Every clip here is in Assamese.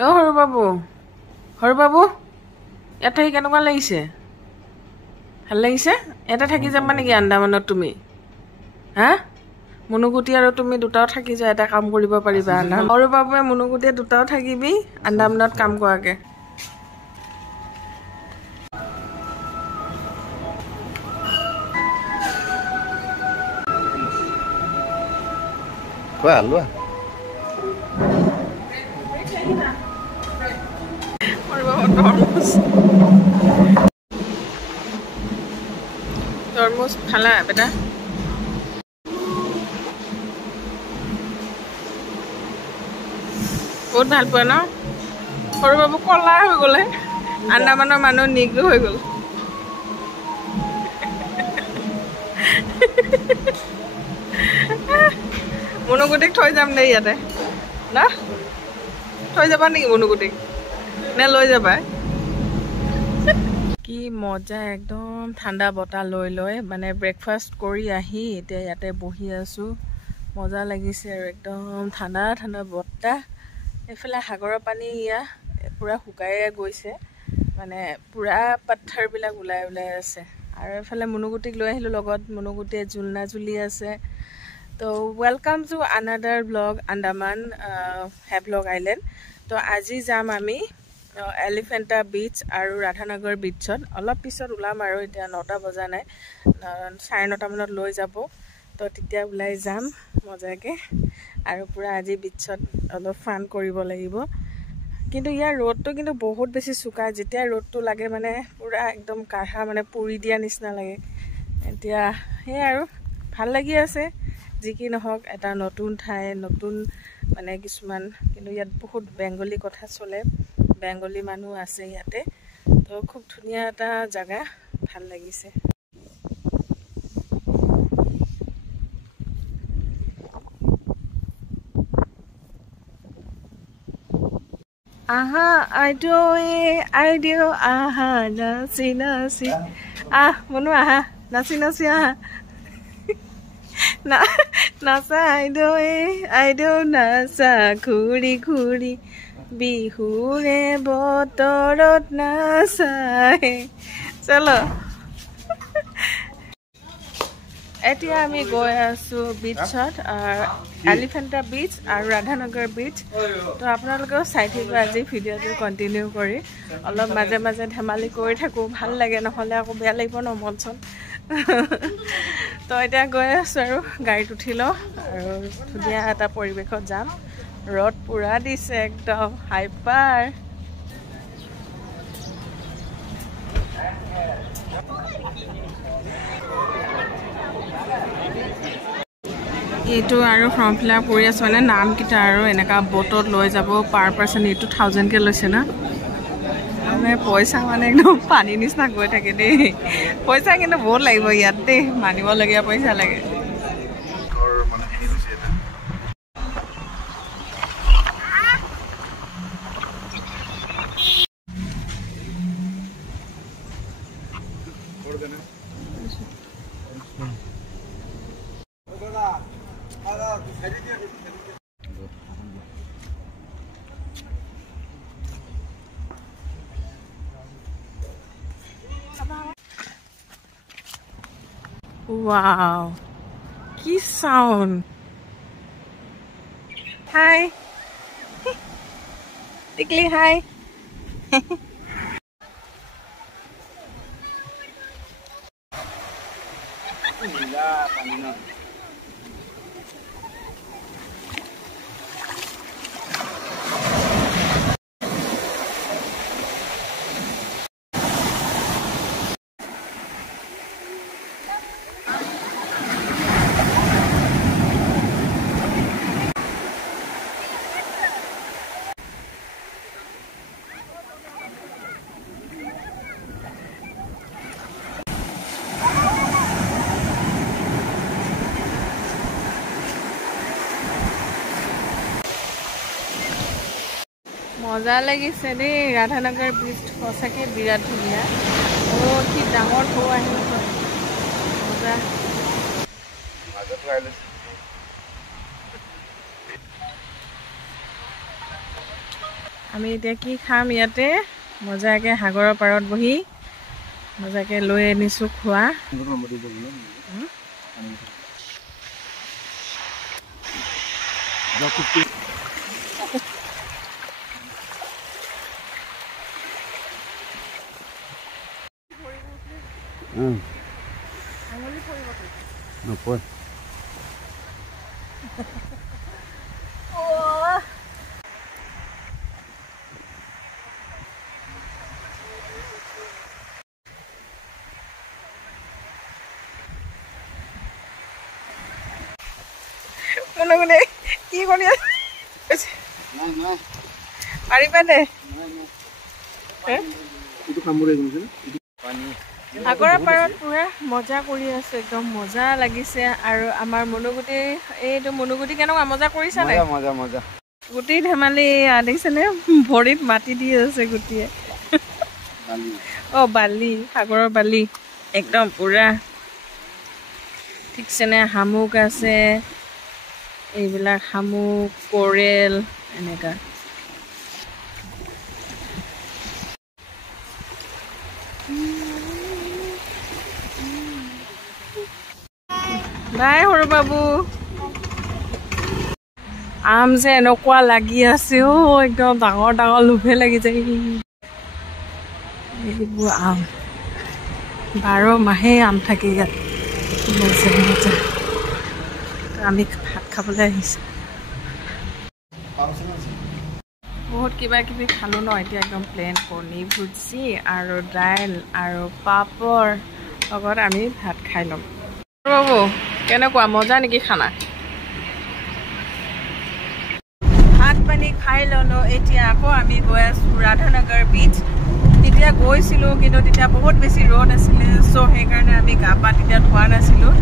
অ সৰু বাবু ইয়াত থাকি কেনেকুৱা লাগিছে ভাল লাগিছে এটা থাকি যাবা নেকি আন্দামানত তুমি হা মুনুগুটি আৰু তুমি দুটাও থাকি যায় এটা কাম কৰিব পাৰিবা সৰু বাবুৱে মুনুগুটিয়ে দুটাও থাকিবি আন্দামানত কাম কৰাকে Loa. Termos khala beta বহুত ভাল পোৱা ন সৰু বাবু কলা হৈ গলে আন্দামানৰ মানুহ নিগ্ৰো হৈ গল মুনুগুটিক থৈ যাম দে ইয়াতে না থৈ যাবা নেকি মুনুগুটিক নে লৈ যাবা কি মজা একদম ঠাণ্ডা বতা লৈ মানে ব্ৰেকফাষ্ট কৰি আহি এতিয়া ইয়াতে বহি আছো মজা লাগিছে আৰু একদম ঠাণ্ডা ঠাণ্ডা বতা এফালে সাগৰৰ পানী ইয়া পুৰা শুকাই গৈছে মানে পুৰা পাথৰ বিলাক ওলাই আছে আৰু এফালে মুনুগুটিক লৈ আহিলো লগত মুনুগুটিয়ে জুলনা জুলি আছে তো welcome to another blog Andaman Havelock island তো আজি যাম আমি এলিফেণ্টা বিচ আৰু ৰাধানগৰ বিচত অলপ পিছত ওলাম আৰু এতিয়া 9টা বজা নাই 9:30 মানত লৈ যাব তো তেতিয়া ওলাই যাম মজাকে আৰু পুৰা আজি বিচত অলপ ফান কৰিব লাগিব কিন্তু ইয়াৰ ৰ'দটো কিন্তু বহুত বেছি চুকা যেতিয়া ৰ'দটো লাগে মানে পুৰা একদম কাঢ়া মানে পুৰি দিয়া নিচিনা লাগে এতিয়া হে আৰু ভাল লাগি আছে যি কি নহওক এটা নতুন ঠাই নতুন মানে কিছুমান কিন্তু ইয়াত বহুত বেংগলী কথা চলে বেংগলী মানুহ আছে ইয়াতে তো খুব ধুনীয়া এটা জায়গা ভাল লাগিছে আহা আইডিও আহা নাচি নাচি মনু আহা নাচি নাচি আহা নাচা আইদেউ নাচা ঘূৰি ঘূৰি বিহুৰে বতৰত নাচাই চলো এতিয়া আমি গৈ আছো বিচত এলিফেণ্টা বিচ আৰু ৰাধানগৰ বিচ তো আপোনালোকেও চাই থাকিব আজি ভিডিঅ'টো কণ্টিনিউ কৰি অলপ মাজে মাজে ধেমালি কৰি থাকোঁ ভাল লাগে নহ'লে আকৌ বেয়া লাগিব ন মন চন তো এতিয়া গৈ আছো আৰু গাড়ীত উঠি লওঁ আৰু ধুনীয়া এটা পৰিৱেশত যাম ৰ'দ পুৰা দিছে একদম হাইপাৰ এইটো আৰু ফৰ্ম ফিল আপ কৰি আছো মানে নামকেইটা আৰু এনেকা বটত লৈ যাব পাৰ পাৰ্চন 8000 কে লৈছে না মানে পইচা মানে একদম পানী নিচিনা গৈ থাকে দেই পইচা কিন্তু বহুত লাগিব ইয়াত দেই মানিবলগীয়া পইচা লাগে Wow, কি sound. Hi. Tikli, hi. মজা লাগিছে দেই ৰাধানগৰ বিচ সঁচাকে বিৰাট ধুনীয়া কি ডাঙৰ ঢৌ আহিল মজা আমি এতিয়া কি খাম ইয়াতে মজাকে সাগৰৰ পাৰত বহি মজাকে লৈ আনিছোঁ খোৱা মনে কি কৰি আছে পাৰিবা দে সাগৰৰ পাৰত পুৰা মজা কৰি আছে একদম মজা লাগিছে আৰু আমাৰ মনুগুটি এইটো মনুগুটি কেনেকুৱা মজা কৰিছা নাই মজা মজা গুটি ধেমালি দেখিছেনে ভৰিত মাটি দি আছে গুটিয়ে বালি সাগৰৰ বালি একদম পুৰা ঠিকছেনে শামুক আছে এইবিলাক শামুক কোৰেল এনেকা বাই সৰু বাবু আম যে এনেকুৱা লাগি আছে একদম ডাঙৰ ডাঙৰ লোভে লাগি যায় এইবোৰ আম 12 মাহে আম থাকে ইয়াত আমি ভাত খাবলৈ আহিছোঁ বহুত কিবা কিবি খালোঁ ন এতিয়া একদম প্লেন কণী ভুজি আৰু দাইল আৰু পাপৰ লগত আমি ভাত খাই ল'ম বাবু কেনেকুৱা মজা নেকি খানা ভাত পানী খাই ল'লোঁ এতিয়া আকৌ আমি গৈ আছোঁ ৰাধানগৰ বীচ তেতিয়া গৈছিলোঁ কিন্তু তেতিয়া বহুত বেছি ৰ'দ আছিলে চ' সেইকাৰণে আমি গা পা তেতিয়া ধোৱা নাছিলোঁ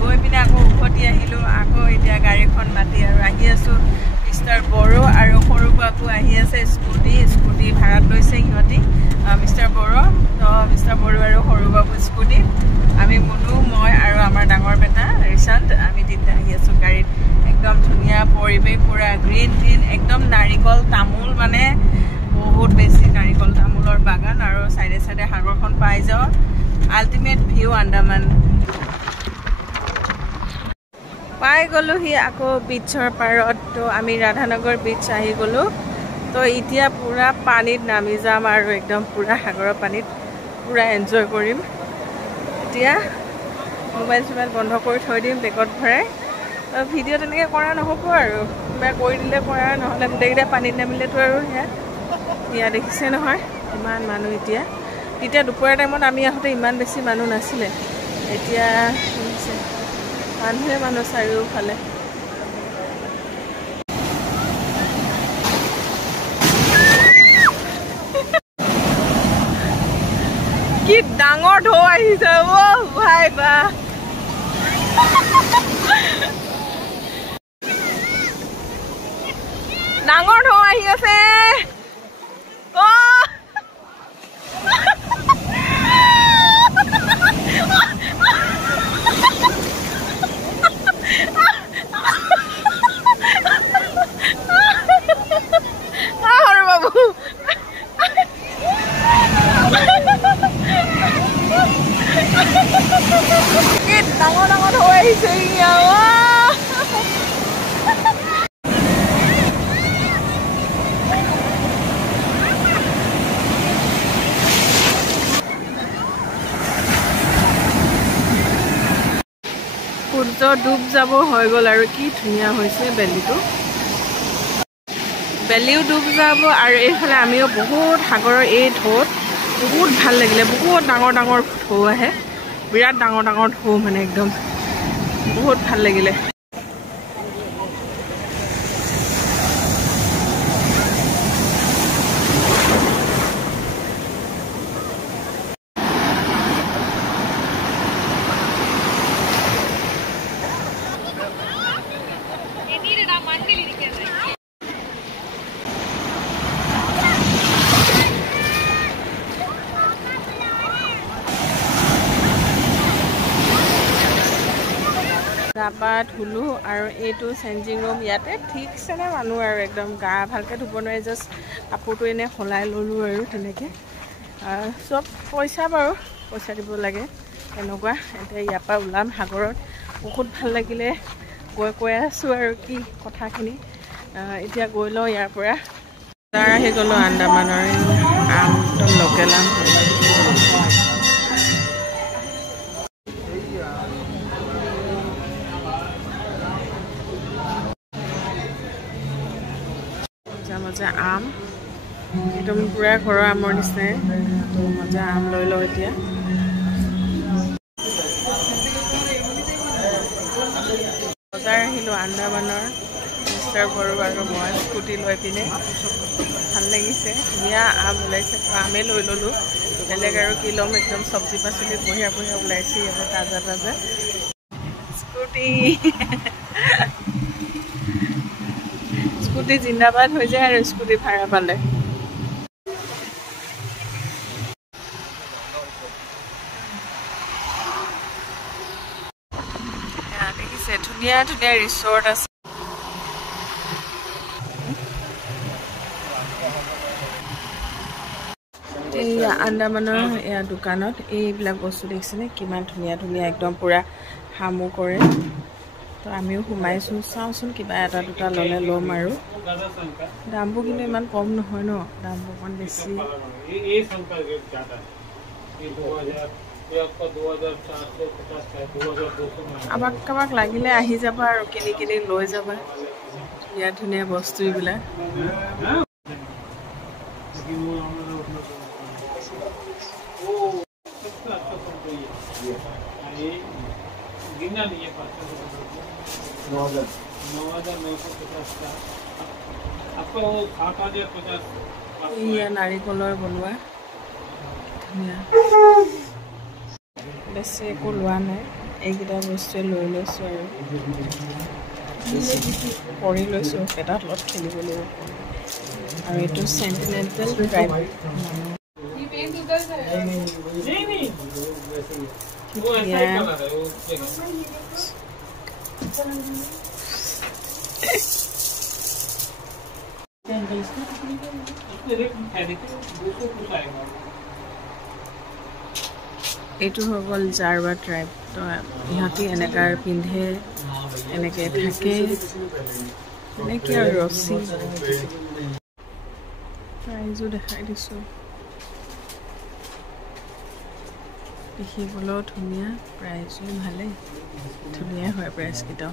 গৈ পিনে আকৌ উভতি আহিলোঁ আকৌ এতিয়া গাড়ীখন মাতি আৰু আহি আছোঁ মিষ্টাৰ বড়ো আৰু সৰু বাবু আহি আছে স্কুটি ভাড়াত লৈছে সিহঁতি মিষ্টাৰ বড়ো তো মিষ্টাৰ বড়ো আৰু সৰু বাবু স্কুটিত আমি মুনু মই আৰু আমাৰ ডাঙৰ বেটা ৰিশান্ত আমি তিনিটা আহি আছোঁ গাড়ীত একদম ধুনীয়া পৰিৱেশ পুৰা গ্ৰীণ একদম নাৰিকল তামোল মানে বহুত বেছি নাৰিকল তামোলৰ বাগান আৰু চাইডে চাইডে সাগৰখন পাই যাওঁ আল্টিমেট ভিউ আন্দামান পাই গ'লোহি আকৌ বিচৰ পাৰত তো আমি ৰাধানগৰ বিচ আহি গ'লোঁ তো এতিয়া পুৰা পানীত নামি যাম আৰু একদম পুৰা সাগৰৰ পানীত পুৰা এনজয় কৰিম এতিয়া মোবাইল চোবাইল বন্ধ কৰি থৈ দিম বেগত ভৰাই তো ভিডিঅ' তেনেকৈ কৰা নহ'ব আৰু কিবা কৰি দিলে কৰা নহ'লে গোটেইকেইটা পানীত নামিলেতো আৰু সেয়া দেখিছে নহয় ইমান মানুহ তেতিয়া দুপৰীয়া টাইমত আমি আহোঁতে ইমান বেছি মানুহ নাছিলে এতিয়া মানুহ চাৰিওফালে কি ডাঙৰ ঢৌ আহিছে ভাই বা ডাঙৰ ঢৌ আহি আছে ডাঙৰ ডাঙৰ হৈ আহিছে সূৰ্য ডুব যাব হৈ গ'ল আৰু কি ধুনীয়া হৈছে বেলিও ডুব যাব আৰু এইফালে আমিও বহুত সাগৰৰ এই ঢৌত বহুত ভাল লাগিলে বহুত ডাঙৰ ডাঙৰ ঢৌ আহে বিৰাট ডাঙৰ ডাঙৰ ঢৌ মানে একদম বহুত ভাল লাগিলে গা পা ধুলোঁ আৰু এইটো চেঞ্জিং ৰুম ইয়াতে ঠিকছেনে মানুহ আৰু একদম গা ভালকৈ ধুব নোৱাৰি জাষ্ট কাপোৰটো এনেই সলাই ল'লোঁ আৰু তেনেকৈ চব পইচা বাৰু পইচা দিব লাগে এনেকুৱা এতিয়া ইয়াৰ পৰা ওলাম সাগৰত বহুত ভাল লাগিলে কৈ আছোঁ আৰু কি কথাখিনি এতিয়া গৈ লওঁ ইয়াৰ পৰা তাৰ আহি গ'লোঁ আন্দামানৰ আম একদম লোকেল আম মজা আম একদম পুৰা ঘৰৰ আমৰ নিচিনাই মজা আম লৈ লওঁ এতিয়া বজাৰ আহিলোঁ আন্দামানৰ মিষ্টাৰ বড়ো আৰু মই স্কুটি লৈ পিনে ভাল লাগিছে ধুনীয়া আম ওলাইছে আমে লৈ ল'লোঁ বেলেগ আৰু কি ল'ম একদম চব্জি পাচলি বঢ়িয়া বঢ়িয়া ওলাইছে ইয়াতে তাজা তাজা স্কুটি স্কুটি জিন্দাবাদ হৈ যায় আৰু স্কুটি ভাড়া পালে দেখিছে ধুনীয়া ধুনীয়া ৰিচৰ্ট আছে এই আন্দামানৰ এয়া দোকানত এইবিলাক বস্তু দেখিছেনে কিমান ধুনীয়া ধুনীয়া একদম পূৰা হামু কৰে তো আমিও সোমাইছোঁ চাওঁচোন কিবা এটা দুটা ল'লে ল'ম আৰু দামবোৰ কিন্তু ইমান কম নহয় ন দামবোৰ অকণ বেছি কাৰোবাক লাগিলে আহি যাবা আৰু কিনি কিনি লৈ যাবা ধুনীয়া ধুনীয়া বস্তু এইবিলাক নাৰিকলৰ বনোৱা ধুনীয়া বেছি একো লোৱা নাই এইকেইটা বস্তুৱে লৈ লৈছোঁ আৰু কৰি লৈছোঁ এটা তলত খেলিব লাগিব আৰু এইটো চেণ্টিনেণ্টেল ড্ৰাইভ এইটো হৈ গ'ল জাৰবা ট্ৰাইব তো ইহঁতি এনেকৈ পিন্ধে এনেকৈ থাকে এনেকৈ আৰু ৰছী প্ৰাইজো দেখাই দিছোঁ দেখিবলৈও ধুনীয়া প্ৰাইজো ভালেই ধুনীয়া হয় প্ৰাইজকেইটাও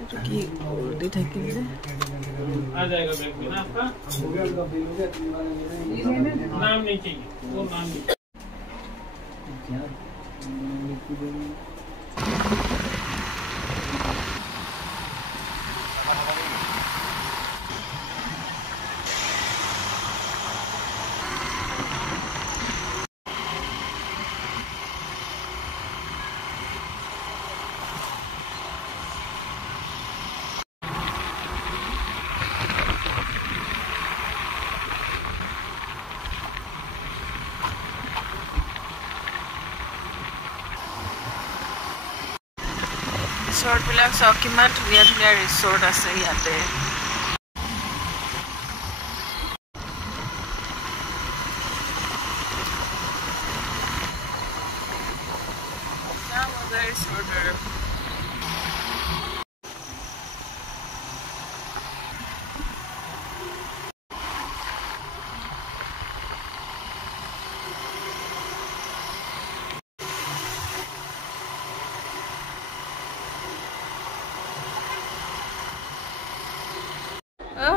এইটো কি উলটি থাকিল যে ৰিচৰ্টবিলাক চাওক কিমান ধুনীয়া ধুনীয়া ৰিচৰ্ট আছে ইয়াতে মজা ৰিচৰ্ট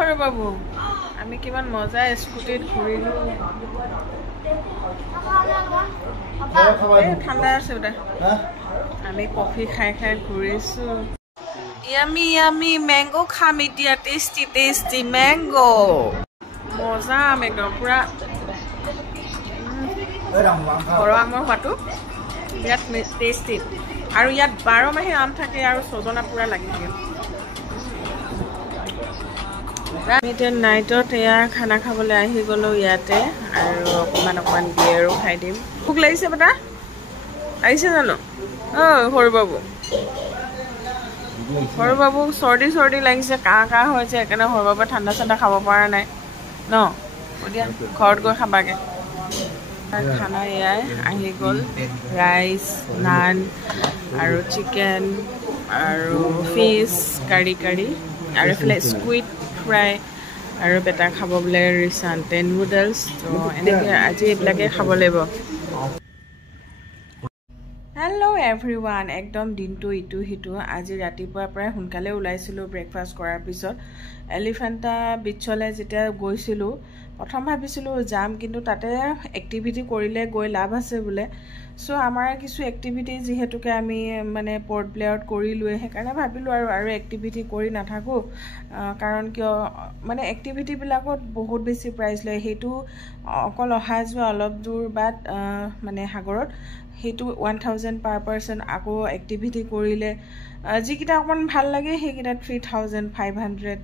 আৰু বাবু আমি কিমান মজা স্কুটিত ঘূৰিলোঁ ঠাণ্ডা আছে বোধা আমি কফি খাই খাই ঘূৰিছোঁ ইয়ামি ইয়ামি মেংগো খাম এতিয়া টেষ্টি টেষ্টি মেংগো মজা আম একদম পূৰা ঘৰৰ আমৰ সোৱাদটো বিৰাট টেষ্টি আৰু ইয়াত 12 মাহে আম থাকে আৰু ছজনা পূৰা লাগি থাকে আমি এতিয়া নাইটত এয়া খানা খাবলৈ আহি গ'লোঁ ইয়াতে আৰু অকণমান বিয়েৰো খাই দিম ভোক লাগিছে বেটা লাগিছে জানো সৰু বাবু চৰ্দি লাগিছে কাহ হৈছে সেইকাৰণে সৰু বাবু ঠাণ্ডা চাণ্ডা খাব পৰা নাই ন দিয়া ঘৰত গৈ খাবাগে খানা এয়াই আহি গ'ল ৰাইচ নান আৰু চিকেন আৰু ফিছ কাৰী আৰু এইফালে স্কুইড ফ্ৰাই আৰু বেটা খাব বোলে ৰিচান্টে নুডলছ তো এনেকৈ আজি এইবিলাকে খাব লাগিব হেল্ল' এভৰিৱান একদম দিনটো ইটো সিটো আজি ৰাতিপুৱাৰ পৰাই সোনকালে ওলাইছিলোঁ ব্ৰেকফাষ্ট কৰাৰ পিছত এলিফেণ্টা বিচলৈ যেতিয়া গৈছিলোঁ প্ৰথম ভাবিছিলোঁ যাম কিন্তু তাতে এক্টিভিটি কৰিলে গৈ লাভ আছে বোলে চ' আমাৰ কিছু এক্টিভিটি যিহেতুকে আমি মানে পৰ্ট ব্লেয়াৰত কৰিলোৱে সেইকাৰণে ভাবিলোঁ আৰু এক্টিভিটি কৰি নাথাকোঁ কাৰণ কিয় মানে এক্টিভিটিবিলাকত বহুত বেছি প্ৰাইজ লয় সেইটো অকল অহা যোৱা অলপ দূৰ বাট মানে সাগৰত সেইটো 1000 পাৰ পাৰ্চন আকৌ এক্টিভিটি কৰিলে যিকেইটা অকণমান ভাল লাগে সেইকেইটা 3500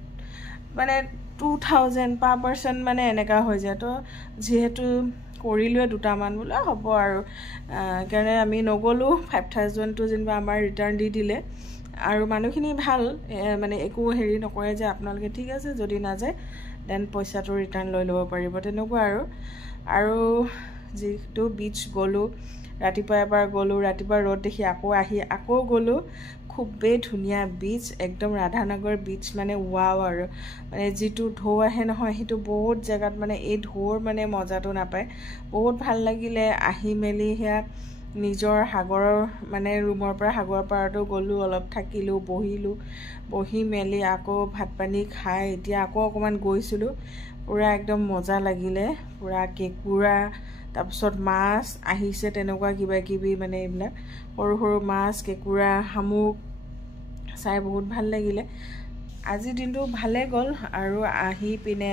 মানে 2000 পাৰ পাৰ্চন মানে এনেকুৱা হৈ যায় তো যিহেতু কৰিলোৱে দুটামান বোলে হ'ব আৰু কাৰণে আমি নগ'লোঁ 5000টো যেনিবা আমাৰ ৰিটাৰ্ণ দি দিলে আৰু মানুহখিনি ভাল মানে একো হেৰি নকৰে যে আপোনালোকে ঠিক আছে যদি নাযায় দেন পইচাটো ৰিটাৰ্ণ লৈ ল'ব পাৰিব তেনেকুৱা আৰু যিটো বিচ গ'লোঁ ৰাতিপুৱা এবাৰ গ'লোঁ ৰাতিপুৱা ৰ'দ দেখি আকৌ গ'লোঁ খুবেই ধুনীয়া বিচ একদম ৰাধানগৰ বিচ মানে ৱাও আৰু মানে যিটো ঢৌ আহে নহয় সেইটো বহুত জেগাত মানে এই ঢৌৰ মানে মজাটো নাপায় বহুত ভাল লাগিলে আহি মেলি সেয়া নিজৰ সাগৰৰ মানে ৰুমৰ পৰা সাগৰৰ পাৰতো গ'লোঁ অলপ থাকিলোঁ বহি মেলি আকৌ ভাত পানী খাই এতিয়া আকৌ অকণমান গৈছিলোঁ পুৰা একদম মজা লাগিলে পুৰা কেঁকুৰা তাৰপিছত মাছ আহিছে তেনেকুৱা কিবাকিবি মানে এইবিলাক সৰু মাছ কেঁকুৰা শামুক চাই বহুত ভাল লাগিলে আজি দিনটো ভালে গ'ল আৰু আহি পিনে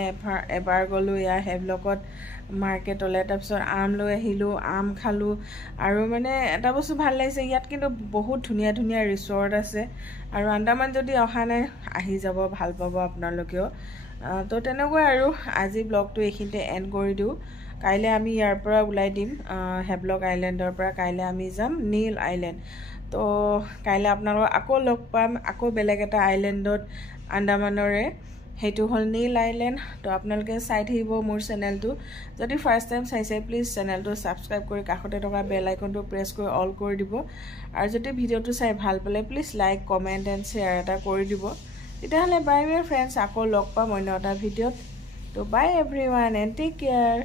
এবাৰ গ'লোঁ এয়া হেভলকত মাৰ্কেটলৈ তাৰপিছত আম লৈ আহিলোঁ আম খালোঁ আৰু মানে এটা বস্তু ভাল লাগিছে ইয়াত কিন্তু বহুত ধুনীয়া ৰিচৰ্ট আছে আৰু আন্দামান যদি অহা নাই আহি যাব ভাল পাব আপোনালোকেও তো তেনেকুৱা আৰু আজি ব্লগটো এইখিনিতে এণ্ড কৰি দিওঁ কাইলৈ আমি ইয়াৰ পৰা ওলাই দিম হেভলক আইলেণ্ডৰ পৰা কাইলৈ আমি যাম নীল আইলেণ্ড তো কাইলৈ আপোনালোকক আকৌ লগ পাম আকৌ বেলেগ এটা আইলেণ্ডত আন্দামানৰে সেইটো হ'ল নীল আইলেণ্ড তো আপোনালোকে চাই থাকিব মোৰ চেনেলটো যদি ফাৰ্ষ্ট টাইম চাইছে প্লিজ চেনেলটো ছাবস্ক্ৰাইব কৰি কাষতে থকা বেল আইকনটো প্ৰেছ কৰি অল কৰি দিব আৰু যদি ভিডিঅ'টো চাই ভাল পালে please like comment and share এটা কৰি দিব তেতিয়াহ'লে বাই ফ্ৰেণ্ডছ আকৌ লগ পাম অন্য এটা ভিডিঅ'ত তো বাই এভৰিৱান এণ্ড টেক কেয়াৰ